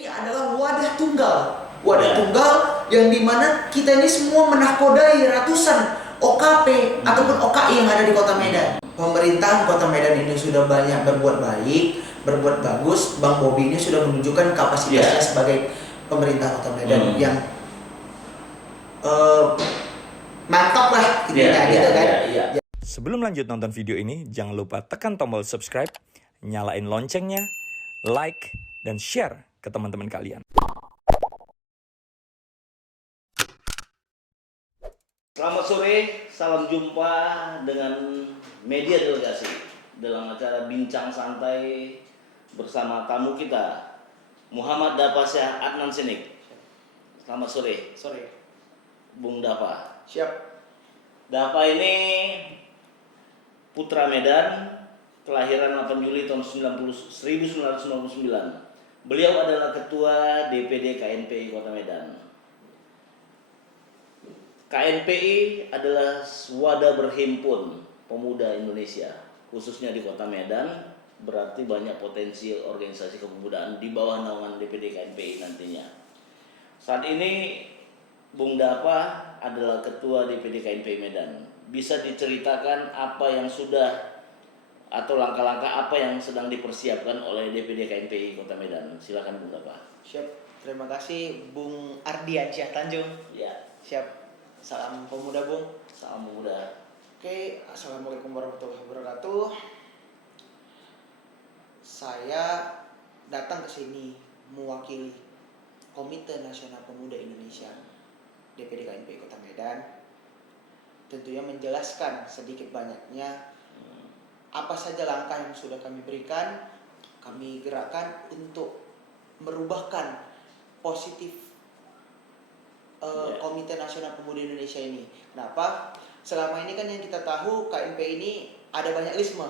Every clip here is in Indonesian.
ini adalah wadah tunggal. Wadah tunggal yang dimana kita ini semua menahkodai ratusan OKP ataupun OKI yang ada di Kota Medan. Pemerintahan Kota Medan ini sudah banyak berbuat baik, berbuat bagus. Bang Bobi ini sudah menunjukkan kapasitasnya sebagai pemerintah Kota Medan yang mantap lah gitu kan. Sebelum lanjut nonton video ini, jangan lupa tekan tombol subscribe, nyalain loncengnya, like, dan share ke teman-teman kalian. Selamat sore, salam jumpa dengan media delegasi dalam acara Bincang Santai bersama tamu kita, Muhammad Dapa Syah Adnan Sinik. Selamat sore. Sorry. Bung Dapa. Siap. Dapa ini putra Medan, kelahiran 8 Juli tahun 1999. Beliau adalah ketua DPD KNPI Kota Medan. KNPI adalah wadah berhimpun pemuda Indonesia, khususnya di Kota Medan. Berarti banyak potensi organisasi kepemudaan di bawah naungan DPD KNPI nantinya. Saat ini Bung Dapa adalah ketua DPD KNPI Medan. Bisa diceritakan apa yang sudah atau langkah-langkah apa yang sedang dipersiapkan oleh DPD KNPI Kota Medan? Silakan Bung Dapa. Siap. Terima kasih Bung Ardiansyah Tanjung. Ya. Siap. Salam pemuda, Bung. Salam pemuda. Oke, assalamualaikum warahmatullahi wabarakatuh. Saya datang ke sini mewakili Komite Nasional Pemuda Indonesia DPD KNPI Kota Medan. Tentunya menjelaskan sedikit banyaknya apa saja langkah yang sudah kami berikan, kami gerakkan untuk merubahkan positif Komite Nasional Pemuda Indonesia ini. Kenapa? Selama ini kan yang kita tahu KNPI ini ada banyak lisme.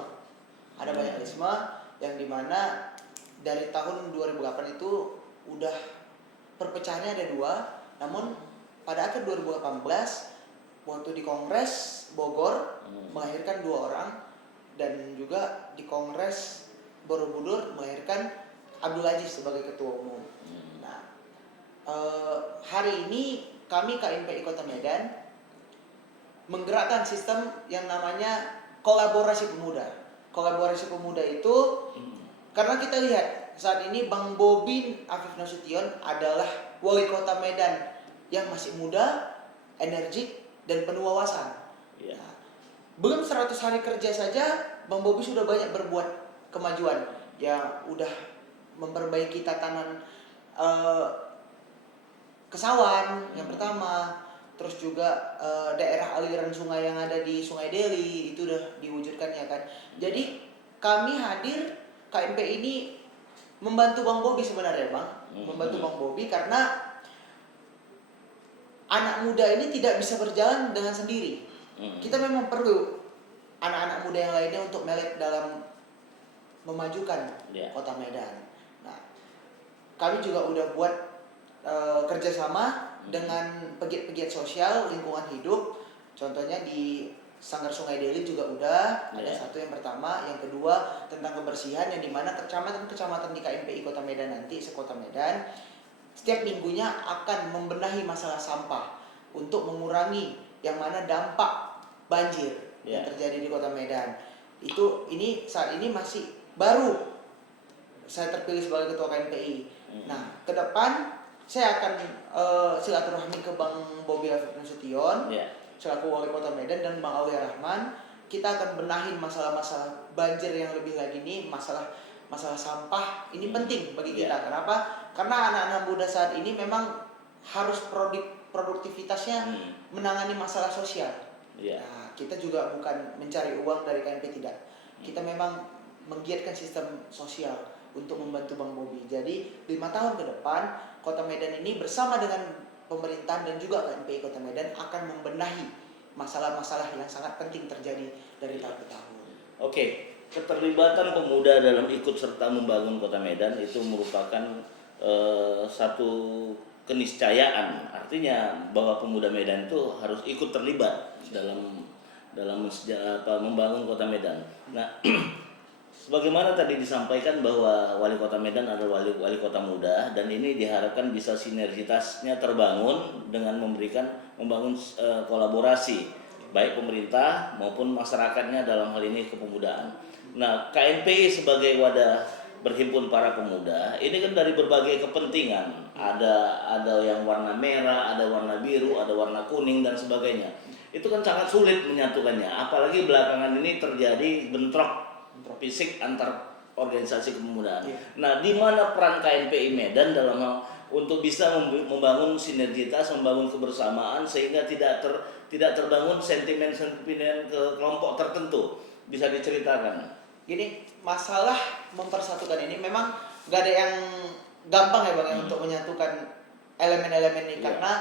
Ada banyak lisme yang dimana dari tahun 2008 itu udah perpecahannya ada dua. Namun pada akhir 2018 waktu di Kongres Bogor melahirkan dua orang, dan juga di Kongres Borobudur melahirkan Abdul Aziz sebagai ketua umum. Nah, hari ini kami KNPI Kota Medan menggerakkan sistem yang namanya kolaborasi pemuda. Kolaborasi pemuda itu karena kita lihat saat ini Bang Bobi Afif Nasution adalah wali kota Medan yang masih muda, energik, dan penuh wawasan. Nah, belum 100 hari kerja saja Bang Bobi sudah banyak berbuat kemajuan. Ya udah memperbaiki tatanan Kesawan yang pertama, terus juga daerah aliran sungai yang ada di Sungai Deli itu udah diwujudkan ya kan. Jadi kami hadir KNPI ini membantu Bang Bobi sebenarnya Bang, membantu Bang Bobi karena anak muda ini tidak bisa berjalan dengan sendiri. Kita memang perlu anak-anak muda yang lainnya untuk melek dalam memajukan Kota Medan. Nah, kami juga udah buat kerjasama dengan pegiat-pegiat sosial lingkungan hidup. Contohnya di Sanggar Sungai Deli juga udah ada satu yang pertama, yang kedua tentang kebersihan yang dimana kecamatan-kecamatan di KNPI Kota Medan nanti sekota Medan setiap minggunya akan membenahi masalah sampah untuk mengurangi yang mana dampak banjir yang terjadi di Kota Medan. Ini saat ini masih baru saya terpilih sebagai ketua KNPI. Nah, ke depan saya akan silaturahmi ke Bang Bobi Afif Nasution selaku wali kota Medan dan Bang Aulia Rahman. Kita akan benahin masalah-masalah banjir yang lebih lagi ini, masalah sampah ini penting bagi kita. Kenapa? Karena anak-anak muda saat ini memang harus produktivitasnya menangani masalah sosial. Nah, kita juga bukan mencari uang dari KNP, tidak. Kita memang menggiatkan sistem sosial untuk membantu Bang Bobi. Jadi 5 tahun ke depan Kota Medan ini bersama dengan pemerintahan dan juga KNPI Kota Medan akan membenahi masalah-masalah yang sangat penting terjadi dari tahun ke tahun. Oke, keterlibatan pemuda dalam ikut serta membangun Kota Medan itu merupakan satu keniscayaan. Artinya bahwa pemuda Medan itu harus ikut terlibat dalam membangun Kota Medan. Nah, Sebagaimana tadi disampaikan bahwa Wali Kota Medan adalah wali kota muda, dan ini diharapkan bisa sinergitasnya terbangun dengan membangun kolaborasi baik pemerintah maupun masyarakatnya dalam hal ini kepemudaan. Nah, KNPI sebagai wadah berhimpun para pemuda ini kan dari berbagai kepentingan, ada yang warna merah, ada warna biru, ada warna kuning dan sebagainya. Itu kan sangat sulit menyatukannya, apalagi belakangan ini terjadi bentrok fisik antar organisasi kepemudaan. Nah, di mana peran KNPI Medan dalam hal untuk bisa membangun sinergitas, membangun kebersamaan sehingga tidak terbangun sentimen-sentimen ke kelompok tertentu. Bisa diceritakan? Gini, masalah mempersatukan ini memang nggak ada yang gampang ya Bang untuk menyatukan elemen-elemen ini karena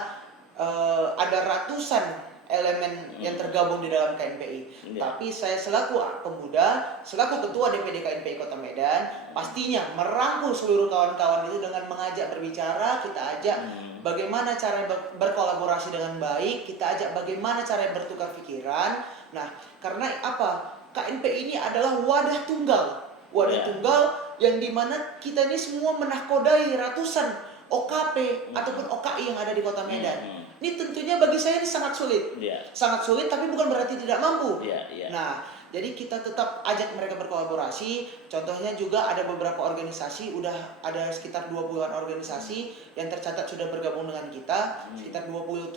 ada ratusan elemen yang tergabung di dalam KNPI. Tapi saya selaku pemuda, selaku ketua DPD KNPI Kota Medan, pastinya merangkul seluruh kawan-kawan itu dengan mengajak berbicara, kita ajak bagaimana cara berkolaborasi dengan baik, kita ajak bagaimana cara bertukar pikiran. Nah, karena apa? KNPI ini adalah wadah tunggal. Tunggal yang dimana kita ini semua menahkodai ratusan OKP ataupun OKI yang ada di Kota Medan. Ini tentunya bagi saya ini sangat sulit. Sangat sulit, tapi bukan berarti tidak mampu. Nah, jadi kita tetap ajak mereka berkolaborasi. Contohnya juga ada beberapa organisasi, udah ada sekitar 20-an organisasi yang tercatat sudah bergabung dengan kita, sekitar 27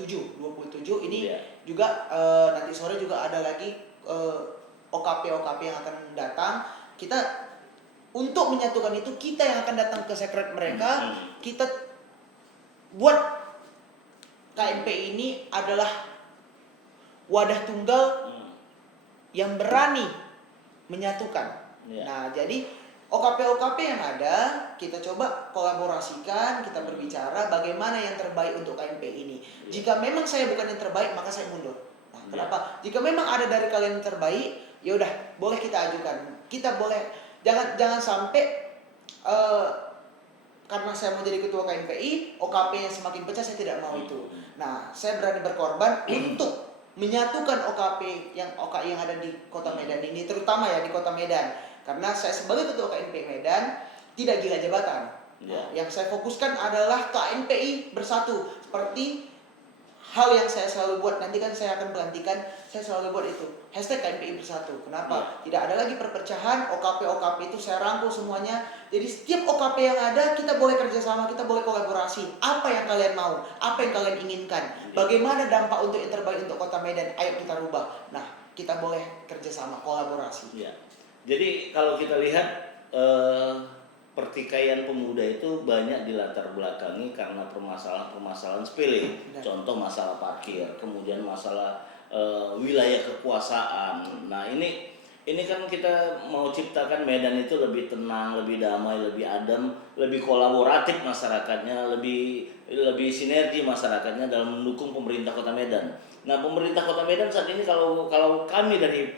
ini juga nanti sore juga ada lagi OKP yang akan datang. Kita untuk menyatukan itu, kita yang akan datang ke sekret mereka, kita buat KNPI ini adalah wadah tunggal yang berani menyatukan. Nah, jadi OKP yang ada kita coba kolaborasikan, kita berbicara bagaimana yang terbaik untuk KNPI ini. Jika memang saya bukan yang terbaik, maka saya mundur. Nah, kenapa? Jika memang ada dari kalian yang terbaik, ya udah, boleh kita ajukan. Kita boleh jangan sampai karena saya mau jadi ketua KNPI, OKP-nya semakin pecah, saya tidak mau itu. Nah, saya berani berkorban untuk menyatukan OKI yang ada di Kota Medan ini, terutama ya di Kota Medan. Karena saya sebagai ketua KNPI Medan tidak gila jabatan. Yang saya fokuskan adalah KNPI bersatu. Seperti hal yang saya selalu buat, nanti kan saya akan pelantikan, saya selalu buat itu #KNPI bersatu. Kenapa? Tidak ada lagi perpecahan. OKP itu saya rangkul semuanya. Jadi setiap OKP yang ada, kita boleh kerjasama, kita boleh kolaborasi. Apa yang kalian mau, apa yang kalian inginkan, bagaimana dampak untuk yang terbaik untuk Kota Medan, ayo kita rubah. Nah, kita boleh kerjasama, kolaborasi. Jadi kalau kita lihat pertikaian pemuda itu banyak dilatar belakangi karena permasalahan sepele. Contoh masalah parkir, kemudian masalah wilayah kekuasaan. Nah, ini kan kita mau ciptakan Medan itu lebih tenang, lebih damai, lebih adem, lebih kolaboratif masyarakatnya, lebih sinergi masyarakatnya dalam mendukung pemerintah Kota Medan. Nah, pemerintah Kota Medan saat ini kalau kami dari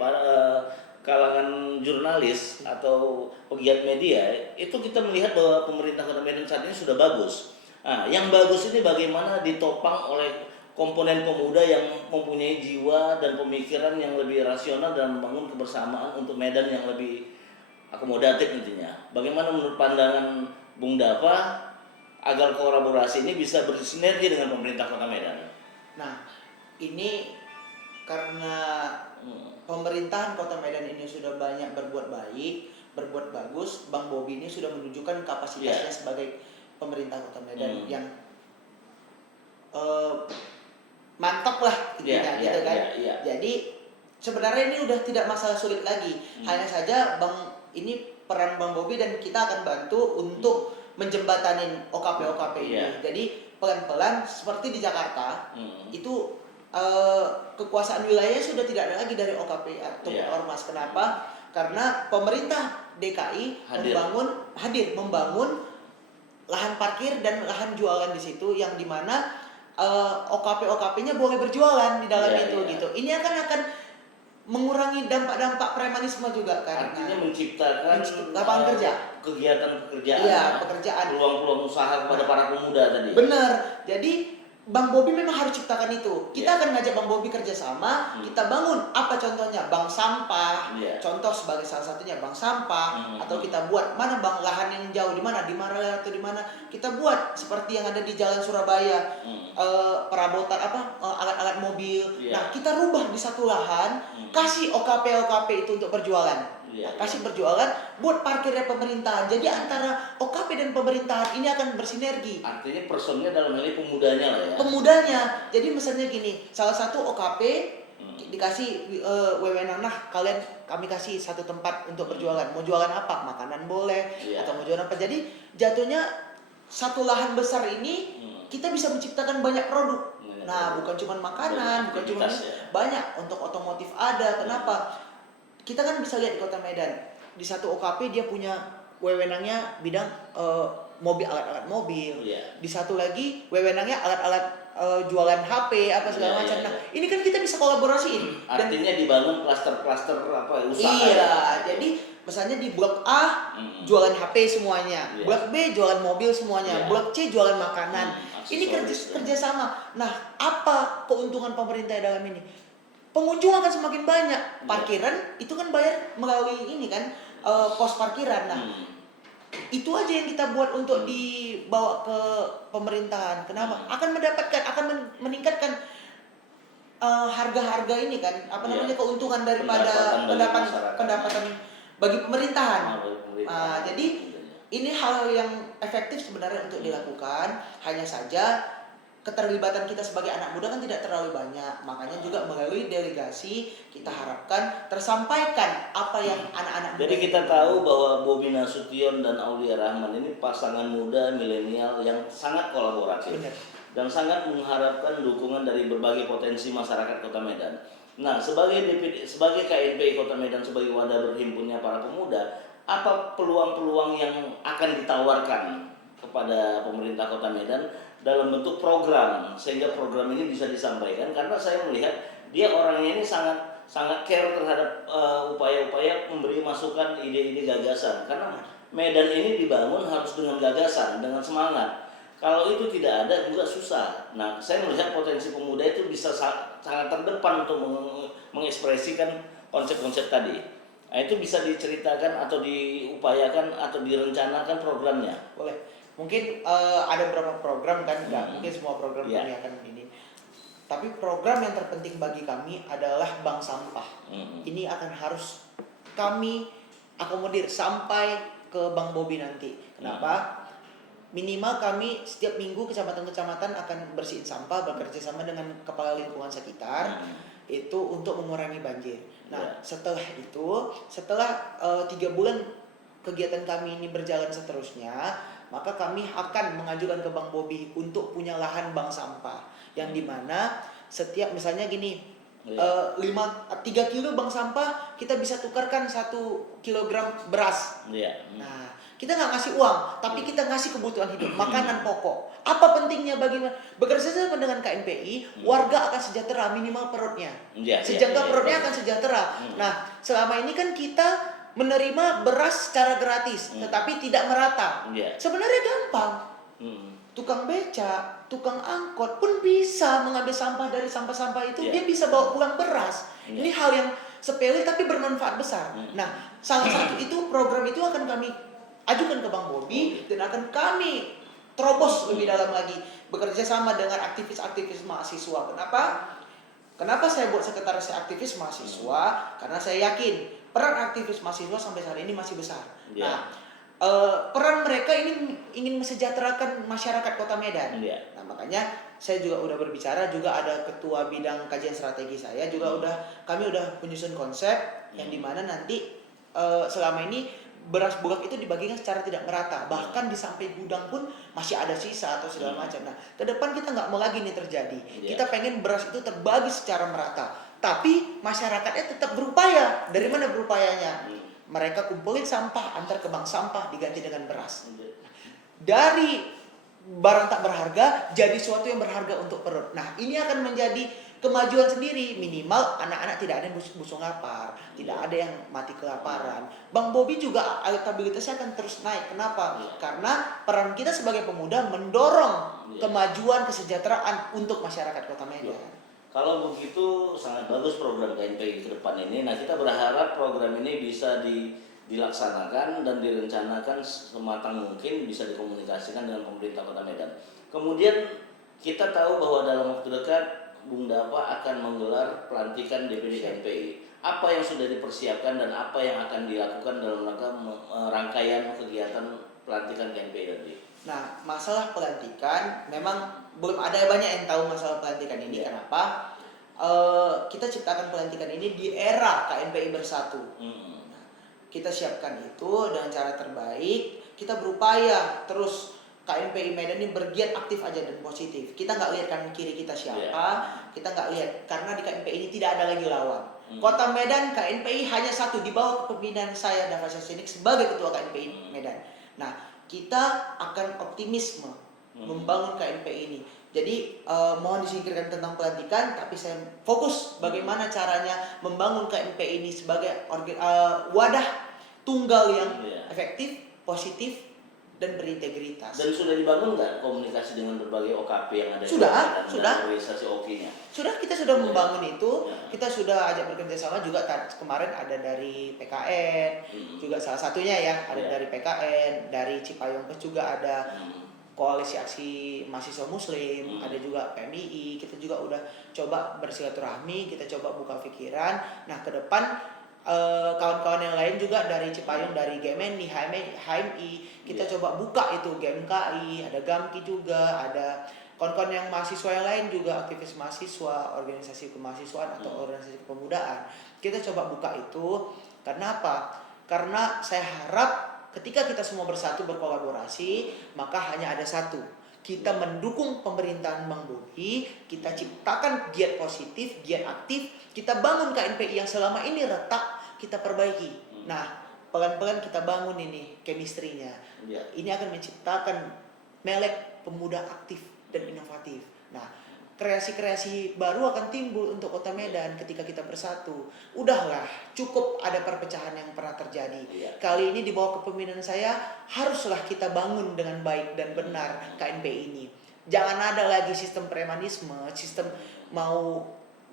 kalangan jurnalis atau pegiat media, itu kita melihat bahwa pemerintah Kota Medan saat ini sudah bagus. Nah, yang bagus ini bagaimana ditopang oleh komponen pemuda yang mempunyai jiwa dan pemikiran yang lebih rasional dan membangun kebersamaan untuk Medan yang lebih akomodatif intinya. Bagaimana menurut pandangan Bung Dava agar kolaborasi ini bisa bersinergi dengan pemerintah Kota Medan? Nah, ini karena pemerintahan Kota Medan ini sudah banyak berbuat baik, berbuat bagus. Bang Bobi ini sudah menunjukkan kapasitasnya sebagai pemerintah Kota Medan yang mantap lah intinya gitu kan. Jadi sebenarnya ini udah tidak masalah sulit lagi. Hanya saja peran Bang Bobi dan kita akan bantu untuk menjembatanin OKP ini. Jadi pelan-pelan seperti di Jakarta itu kekuasaan wilayahnya sudah tidak ada lagi dari OKP atau ormas. Kenapa? Karena pemerintah DKI membangun lahan parkir dan lahan jualan di situ yang dimana OKP-nya boleh berjualan di dalam itu gitu. Ini akan mengurangi dampak-dampak premanisme juga kan. Artinya menciptakan lapangan kerja, kegiatan pekerjaan, pekerjaan, peluang-peluang usaha kepada para pemuda tadi. Benar. Jadi Bang Bobi memang harus ciptakan itu. Kita akan ngajak Bang Bobi kerjasama. Kita bangun apa contohnya? Bank sampah. Contoh sebagai salah satunya bank sampah. Atau kita buat mana bang lahan yang jauh di mana? Di Mara atau di mana? Kita buat seperti yang ada di Jalan Surabaya. Perabotan alat-alat mobil. Nah kita rubah di satu lahan. Kasih OKP itu untuk berjualan. Kasih berjualan buat parkirnya pemerintahan. Jadi antara OKP dan pemerintahan ini akan bersinergi. Artinya personnya dalam hal ini pemudanya lah ya. Pemudanya. Jadi misalnya gini, salah satu OKP dikasih wewenang, nah kami kasih satu tempat untuk berjualan. Mau jualan apa? Makanan boleh atau mau jualan apa. Jadi jatuhnya satu lahan besar ini kita bisa menciptakan banyak produk. Nah, bukan cuma makanan, bukan cuma banyak untuk otomotif ada. Kenapa? Kita kan bisa lihat di Kota Medan, di satu OKP dia punya wewenangnya bidang mobil, alat-alat mobil. Di satu lagi wewenangnya alat-alat jualan HP apa segala macam. Nah, ini kan kita bisa kolaborasiin. Artinya dibangun klaster-klaster usaha. Iya, jadi misalnya di blok A jualan HP semuanya, blok B jualan mobil semuanya, blok C jualan makanan. Ini kerjasama. Nah, apa keuntungan pemerintah dalam ini? Pengunjung akan semakin banyak. Parkiran itu kan bayar melalui ini kan pos parkiran. Nah, itu aja yang kita buat untuk dibawa ke pemerintahan. Kenapa? Akan meningkatkan harga-harga ini kan, keuntungan daripada pendapatan bagi pemerintahan. Jadi ini hal yang efektif sebenarnya untuk dilakukan. Hanya saja keterlibatan kita sebagai anak muda kan tidak terlalu banyak. Makanya juga melalui delegasi kita harapkan tersampaikan apa yang anak-anak muda. Jadi kita tahu bahwa Bobi Nasution dan Aulia Rahman ini pasangan muda milenial yang sangat kolaboratif. Benar. Dan sangat mengharapkan dukungan dari berbagai potensi masyarakat Kota Medan. Nah, sebagai KNPI Kota Medan, sebagai wadah berhimpunnya para pemuda, apa peluang-peluang yang akan ditawarkan kepada pemerintah Kota Medan dalam bentuk program, sehingga program ini bisa disampaikan? Karena saya melihat dia orangnya ini sangat care terhadap upaya-upaya memberi masukan ide-ide gagasan. Karena Medan ini dibangun harus dengan gagasan, dengan semangat. Kalau itu tidak ada juga susah. Nah, saya melihat potensi pemuda itu bisa sangat terdepan untuk mengekspresikan konsep-konsep tadi. Nah, itu bisa diceritakan atau diupayakan atau direncanakan programnya. Boleh. Mungkin ada beberapa program kan, mungkin semua program kami akan ini. Tapi program yang terpenting bagi kami adalah bank sampah. Ini akan harus kami akomodir sampai ke Bang Bobi nanti. Kenapa? Minimal kami setiap minggu kecamatan-kecamatan akan bersihin sampah, bekerja sama dengan kepala lingkungan sekitar itu untuk mengurangi banjir. Nah, setelah 3 bulan kegiatan kami ini berjalan seterusnya, maka kami akan mengajukan ke Bang Bobi untuk punya lahan bank sampah yang dimana setiap misalnya gini 3 kilo bank sampah kita bisa tukarkan 1 kilogram beras. Nah, kita nggak ngasih uang, tapi kita ngasih kebutuhan hidup, makanan pokok. Apa pentingnya bagaimana? Bekerja sama dengan KNPI, warga akan sejahtera minimal perutnya. Sejangka perutnya akan sejahtera. Nah, selama ini kan kita menerima beras secara gratis, tetapi tidak merata. Sebenarnya gampang. Tukang beca, tukang angkot pun bisa mengambil sampah dari sampah-sampah itu, dia bisa bawa pulang beras. Ini hal yang sepele tapi bermanfaat besar. Nah, salah satu itu program itu akan kami ajukan ke Bang Bobi dan akan kami terobos lebih dalam lagi, bekerja sama dengan aktivis-aktivis mahasiswa. Kenapa saya buat sekretaris aktivis mahasiswa? Karena saya yakin peran aktivis mahasiswa sampai saat ini masih besar. Nah, peran mereka ini ingin mesejahterakan masyarakat Kota Medan. Nah, makanya saya juga udah berbicara, juga ada ketua bidang kajian strategi saya juga kami udah menyusun konsep yang dimana nanti selama ini beras bulog itu dibagikan secara tidak merata, bahkan di sampai gudang pun masih ada sisa atau segala macam. Nah, ke depan kita nggak mau lagi ini terjadi. Kita pengen beras itu terbagi secara merata, tapi masyarakatnya tetap berupaya. Dari mana berupayanya? Mereka kumpulin sampah, antar ke bank sampah, diganti dengan beras. Dari barang tak berharga jadi sesuatu yang berharga untuk perut. Nah, ini akan menjadi kemajuan sendiri, minimal anak-anak tidak ada yang busung lapar, tidak ada yang mati kelaparan. Bang Bobi juga elektabilitasnya akan terus naik. Kenapa? Karena peran kita sebagai pemuda mendorong kemajuan kesejahteraan untuk masyarakat Kota Medan. Kalau begitu sangat bagus program KNPI ke depan ini. Nah, kita berharap program ini bisa dilaksanakan dan direncanakan sematang mungkin, bisa dikomunikasikan dengan pemerintah Kota Medan. Kemudian kita tahu bahwa dalam waktu dekat Bung Dapa akan menggelar pelantikan DPD KNPI. Apa yang sudah dipersiapkan dan apa yang akan dilakukan dalam rangkaian kegiatan pelantikan KNPI tadi? Nah, masalah pelantikan memang belum ada banyak yang tahu masalah pelantikan ini. Kenapa? Kita ciptakan pelantikan ini di era KNPI bersatu. Nah, kita siapkan itu dengan cara terbaik. Kita berupaya terus KNPI Medan ini bergiat aktif aja dan positif. Kita nggak lihat kanan kiri kita siapa, kita nggak lihat karena di KNPI ini tidak ada lagi lawan. Kota Medan KNPI hanya satu di bawah kepemimpinan saya Dava Syahsinik sebagai ketua KNPI Medan. Nah, kita akan optimisme membangun KNPI ini. Jadi mohon disingkirkan tentang pelantikan, tapi saya fokus bagaimana caranya membangun KNPI ini sebagai wadah tunggal yang efektif, positif, dan berintegritas. Dan sudah dibangun nggak komunikasi dengan berbagai OKP yang ada? Sudah. Organisasi OKI-nya. Kita sudah membangun itu. Kita sudah ajak bekerja sama juga. Kemarin ada dari PKN, juga salah satunya ya, ada dari PKN, dari Cipayung juga ada Koalisi Aksi Mahasiswa Muslim, ada juga PMII. Kita juga udah coba bersilaturahmi, kita coba buka pikiran. Nah, ke depan kawan-kawan yang lain juga dari Cipayung, dari GMNI, HMI, kita coba buka itu GMKI, ada GAMKI juga, ada kawan-kawan yang mahasiswa yang lain juga, aktivis mahasiswa, organisasi kemahasiswaan atau organisasi kepemudaan. Kita coba buka itu. Karena apa? Karena saya harap ketika kita semua bersatu berkolaborasi, maka hanya ada satu. Kita mendukung pemerintahan Bang Bobi, kita ciptakan giat positif, giat aktif, kita bangun KNPI yang selama ini retak, kita perbaiki. Nah, pelan-pelan kita bangun ini chemistry-nya. Ini akan menciptakan melek pemuda aktif dan inovatif. Nah, kreasi-kreasi baru akan timbul untuk Kota Medan ketika kita bersatu. Udahlah, cukup ada perpecahan yang pernah terjadi. Kali ini di bawah kepemimpinan saya, haruslah kita bangun dengan baik dan benar KNPI ini. Jangan ada lagi sistem premanisme, sistem mau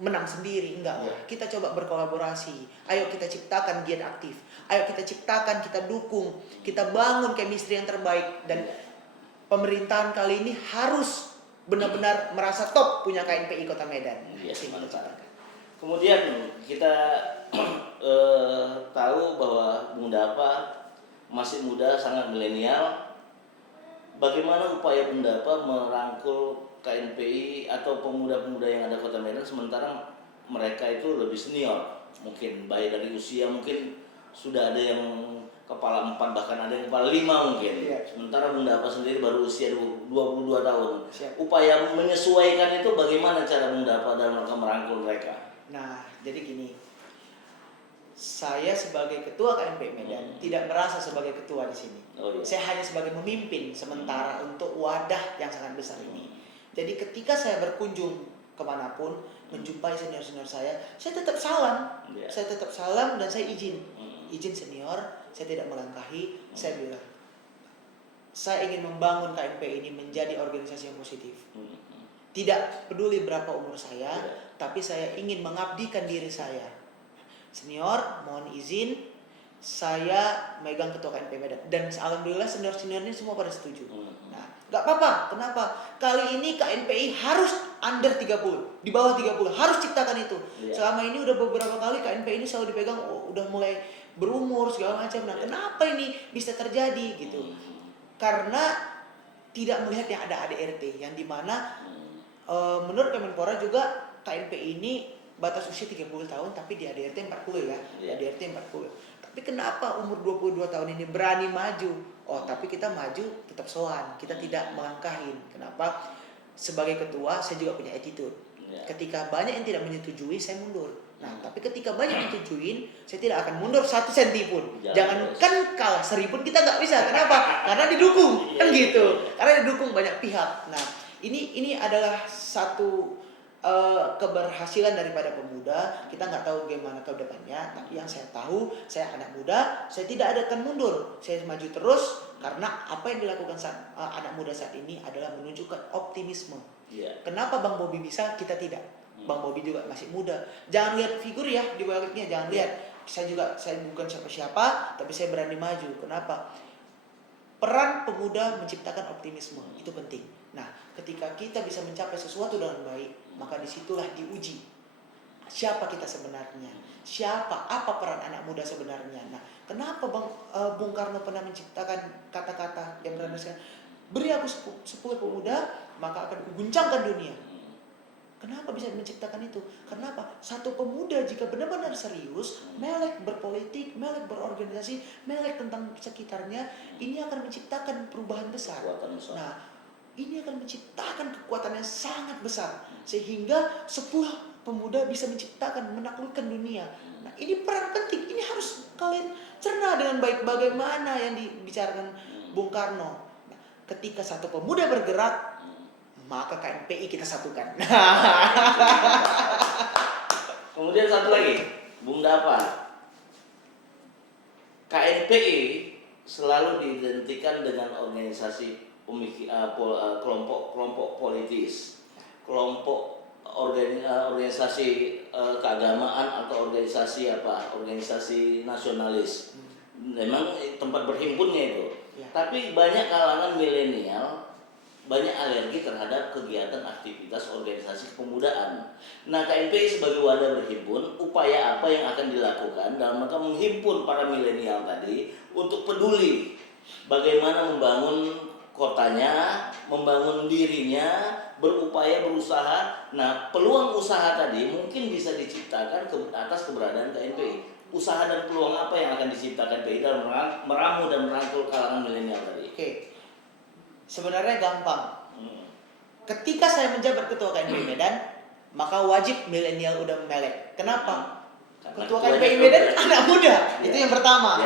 menang sendiri, enggak lah. Kita coba berkolaborasi. Ayo kita ciptakan giat aktif. Ayo kita ciptakan, kita dukung, kita bangun chemistry yang terbaik. Dan pemerintahan kali ini harus benar-benar merasa top punya KNPI Kota Medan. Kemudian kita tahu bahwa Bung Dapa masih muda, sangat milenial. Bagaimana upaya Bung Dapa merangkul KNPI atau pemuda-pemuda yang ada Kota Medan sementara mereka itu lebih senior, mungkin baik dari usia mungkin sudah ada yang kepala 4 bahkan ada yang kepala 5 mungkin. Sementara Bung Dapa sendiri baru usia 22 tahun. Upaya menyesuaikan itu bagaimana cara Bung Dapa dalam rangka merangkul mereka? Nah, jadi gini. Saya sebagai ketua KNPI Medan tidak merasa sebagai ketua di sini. Saya hanya sebagai memimpin sementara untuk wadah yang sangat besar ini. Jadi ketika saya berkunjung kemanapun, menjumpai senior-senior saya tetap salam. Saya tetap salam dan saya izin senior, saya tidak melangkahi. Saya bilang, saya ingin membangun KNPI ini menjadi organisasi yang positif. Tidak peduli berapa umur saya, tapi saya ingin mengabdikan diri saya. Senior, mohon izin, saya megang ketua KNPI Medan. Dan alhamdulillah senior-senior ini semua pada setuju. Nah, gak apa-apa. Kenapa? Kali ini KNPI harus under 30, di bawah 30, harus ciptakan itu. Selama ini udah beberapa kali KNPI ini selalu dipegang, udah mulai berumur segala macam. Nah, kenapa ini bisa terjadi gitu? Karena tidak melihat yang ada ADRT, yang dimana menurut Kemenpora juga KNPI ini batas usia 30 tahun tapi di ADRT 40 ya. ADRT 40. Tapi kenapa umur 22 tahun ini berani maju? Oh, tapi kita maju tetap sowan, kita tidak melangkahin. Kenapa? Sebagai ketua saya juga punya attitude. Ketika banyak yang tidak menyetujui, saya mundur. Nah, tapi ketika banyak yang menyetujui, saya tidak akan mundur 1 senti pun. Jangankan kalah 1000 pun kita nggak bisa. Kenapa? Karena didukung, kan gitu. Karena didukung banyak pihak. Nah, ini adalah satu keberhasilan daripada pemuda, kita nggak tahu bagaimana ke depannya. Tapi yang saya tahu, saya anak muda, saya tidak akan mundur, saya maju terus karena apa yang dilakukan anak muda saat ini adalah menunjukkan optimisme. Kenapa Bang Bobi bisa, kita tidak? Bang Bobi juga masih muda. Jangan lihat figur ya di baliknya, jangan lihat. Saya bukan siapa-siapa, tapi saya berani maju. Kenapa? Peran pemuda menciptakan optimisme itu penting. Nah, ketika kita bisa mencapai sesuatu dengan baik, maka disitulah diuji siapa kita sebenarnya, apa peran anak muda sebenarnya. Nah, kenapa Bung Karno pernah menciptakan kata-kata yang berandaskan beri aku 10 pemuda, maka akan kuguncangkan dunia. Kenapa bisa menciptakan itu? Kenapa? Satu pemuda jika benar-benar serius, melek berpolitik, melek berorganisasi, melek tentang sekitarnya, ini akan menciptakan perubahan besar. Nah, ini akan menciptakan kekuatan yang sangat besar. Sehingga 10 pemuda bisa menciptakan, menaklukkan dunia. Nah, ini peran penting. Ini harus kalian cerna dengan baik bagaimana yang dibicarakan Bung Karno. Nah, ketika satu pemuda bergerak, maka KNPI kita satukan. Kemudian satu lagi, Bung Dapa. KNPI selalu diidentikan dengan organisasi kelompok politis, kelompok organisasi keagamaan atau organisasi nasionalis. Memang tempat berhimpunnya itu. Tapi banyak kalangan milenial banyak alergi terhadap kegiatan aktivitas organisasi kepemudaan. Nah, KNPI sebagai wadah berhimpun, upaya apa yang akan dilakukan dalam rangka menghimpun para milenial tadi untuk peduli bagaimana membangun kotanya, membangun dirinya, berupaya berusaha. Nah, peluang usaha tadi mungkin bisa diciptakan atas keberadaan KNPI. Usaha dan peluang apa yang akan diciptakan KNPI dalam meramu dan merangkul kalangan milenial tadi? Oke. Sebenarnya gampang. Ketika saya menjabat ketua KNPI Medan, maka wajib milenial udah melek. Kenapa? Ketua KNPI Medan anak muda. Itu yang pertama.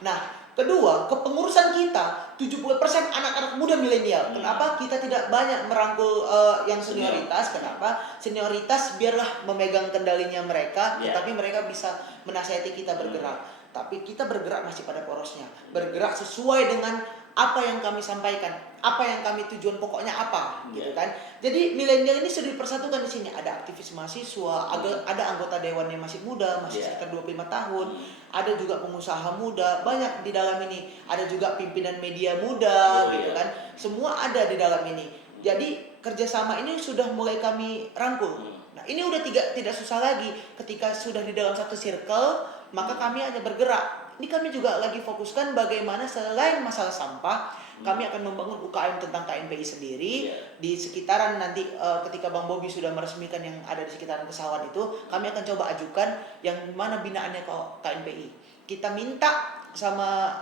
Nah, kedua, kepengurusan kita 70% anak-anak muda milenial. Kenapa? Kita tidak banyak merangkul yang senioritas. Kenapa? Senioritas biarlah memegang kendalinya mereka, tetapi mereka bisa menasihati kita bergerak. Tapi kita bergerak masih pada porosnya. Bergerak sesuai dengan apa yang kami sampaikan, apa yang kami tujuan pokoknya apa, gitu kan. Jadi milenial ini sudah dipersatukan di sini. Ada aktivis mahasiswa, ada anggota dewan yang masih muda, masih sekitar 25 tahun. Ada juga pengusaha muda, banyak di dalam ini. Ada juga pimpinan media muda, gitu kan. Semua ada di dalam ini. Jadi kerjasama ini sudah mulai kami rangkul. Nah, ini udah tidak susah lagi. Ketika sudah di dalam satu circle, maka kami hanya bergerak. Ini kami juga lagi fokuskan bagaimana selain masalah sampah, kami akan membangun UKM tentang KNPI sendiri di sekitaran nanti ketika Bang Bobi sudah meresmikan yang ada di sekitaran Kesawan itu, kami akan coba ajukan yang mana binaannya ke KNPI. Kita minta sama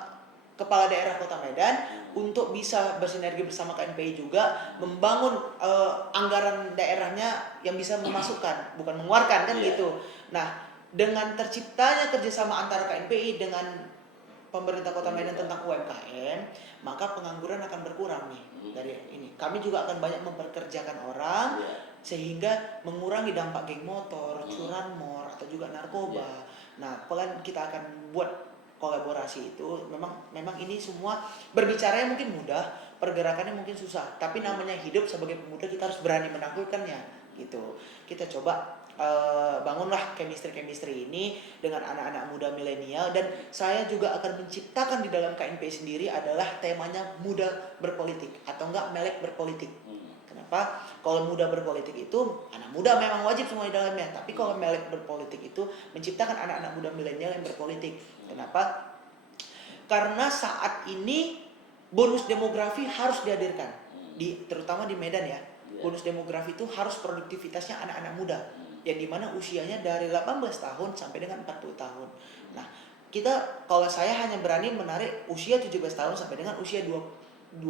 Kepala Daerah Kota Medan untuk bisa bersinergi bersama KNPI juga membangun anggaran daerahnya yang bisa memasukkan, bukan mengeluarkan kan gitu. Nah, dengan terciptanya kerjasama antara KNPI dengan pemerintah Kota Medan tentang UMKM, maka pengangguran akan berkurang nih dari ini. Kami juga akan banyak memperkerjakan orang sehingga mengurangi dampak geng motor, curanmor atau juga narkoba. Nah, pelan kita akan buat kolaborasi itu. Memang ini semua berbicaranya mungkin mudah, pergerakannya mungkin susah, tapi namanya hidup sebagai pemuda kita harus berani menaklukkannya gitu. Kita coba bangunlah chemistry ini dengan anak-anak muda milenial, dan saya juga akan menciptakan di dalam KNPI sendiri adalah temanya muda berpolitik atau enggak melek berpolitik. Kenapa? Kalau muda berpolitik itu anak muda memang wajib semua di dalamnya, tapi kalau melek berpolitik itu menciptakan anak-anak muda milenial yang berpolitik. Kenapa? Karena saat ini bonus demografi harus dihadirkan terutama di Medan ya. Bonus demografi itu harus produktivitasnya anak-anak muda, yang dimana usianya dari 18 tahun sampai dengan 40 tahun. Nah, kalau saya hanya berani menarik usia 17 tahun sampai dengan usia 28-30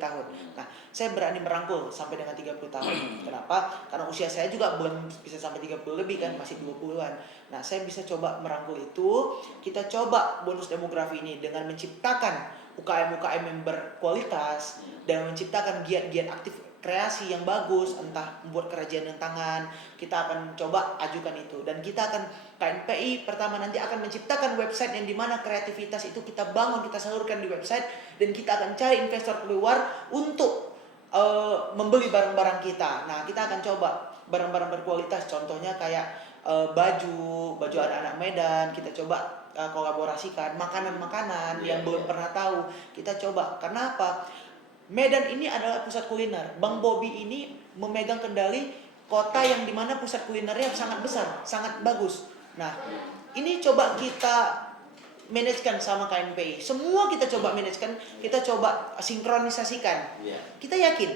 tahun. Nah, saya berani merangkul sampai dengan 30 tahun. Kenapa? Karena usia saya juga belum bisa sampai 30 lebih kan, masih 20-an. Nah, saya bisa coba merangkul itu. Kita coba bonus demografi ini dengan menciptakan UKM-UKM yang berkualitas dan menciptakan giat-giat aktif kreasi yang bagus, entah membuat kerajinan tangan, kita akan coba ajukan itu. Dan kita akan, KNPI pertama nanti akan menciptakan website yang dimana kreativitas itu kita bangun, kita salurkan di website, dan kita akan cari investor keluar untuk membeli barang-barang kita. Nah, kita akan coba barang-barang berkualitas, contohnya kayak baju anak-anak Medan, kita coba kolaborasikan. Makanan-makanan yang belum pernah tahu, kita coba. Karena apa? Medan ini adalah pusat kuliner. Bang Bobi ini memegang kendali kota yang dimana pusat kulinernya sangat besar, sangat bagus. Nah, ini coba kita manajekan sama KNPI. Semua kita coba manajekan, kita coba sinkronisasikan. Kita yakin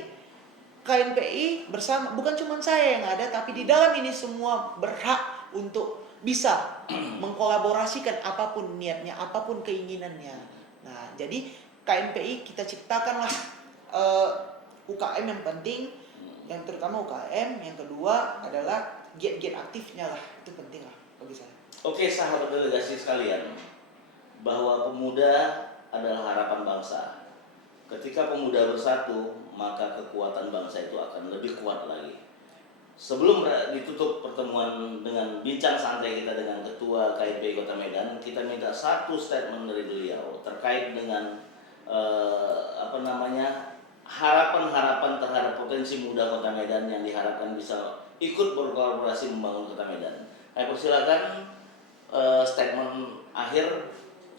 KNPI bersama, bukan cuma saya yang ada, tapi di dalam ini semua berhak untuk bisa mengkolaborasikan apapun niatnya, apapun keinginannya. Nah, jadi KNPI kita ciptakanlah UKM yang penting, yang terutama UKM, yang kedua adalah giat-giat aktifnya lah, itu penting lah bagi saya. Oke, sahabat delegasi sekalian, bahwa pemuda adalah harapan bangsa. Ketika pemuda bersatu, maka kekuatan bangsa itu akan lebih kuat lagi. Sebelum ditutup pertemuan dengan bincang santai kita dengan Ketua KNPI Kota Medan, kita minta satu statement dari beliau terkait dengan harapan-harapan terhadap potensi muda Kota Medan yang diharapkan bisa ikut berkolaborasi membangun Kota Medan. Saya persilakan statement akhir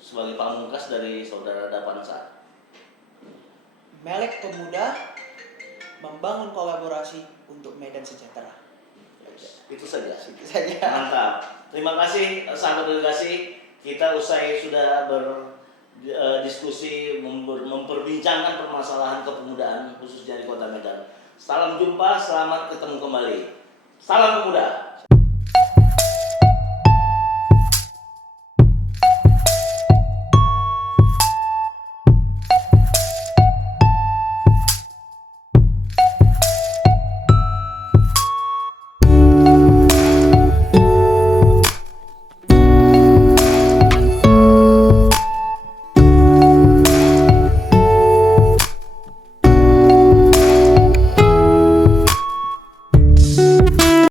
sebagai pamungkas dari Saudara Dapansa. Melek pemuda membangun kolaborasi untuk Medan sejahtera. Itu saja. Itu saja. Mantap. Terima kasih sahabat delegasi. Kita usai sudah berdiskusi memperbincangkan permasalahan kepemudaan khususnya di Kota Medan. Salam jumpa, selamat ketemu kembali. Salam pemuda.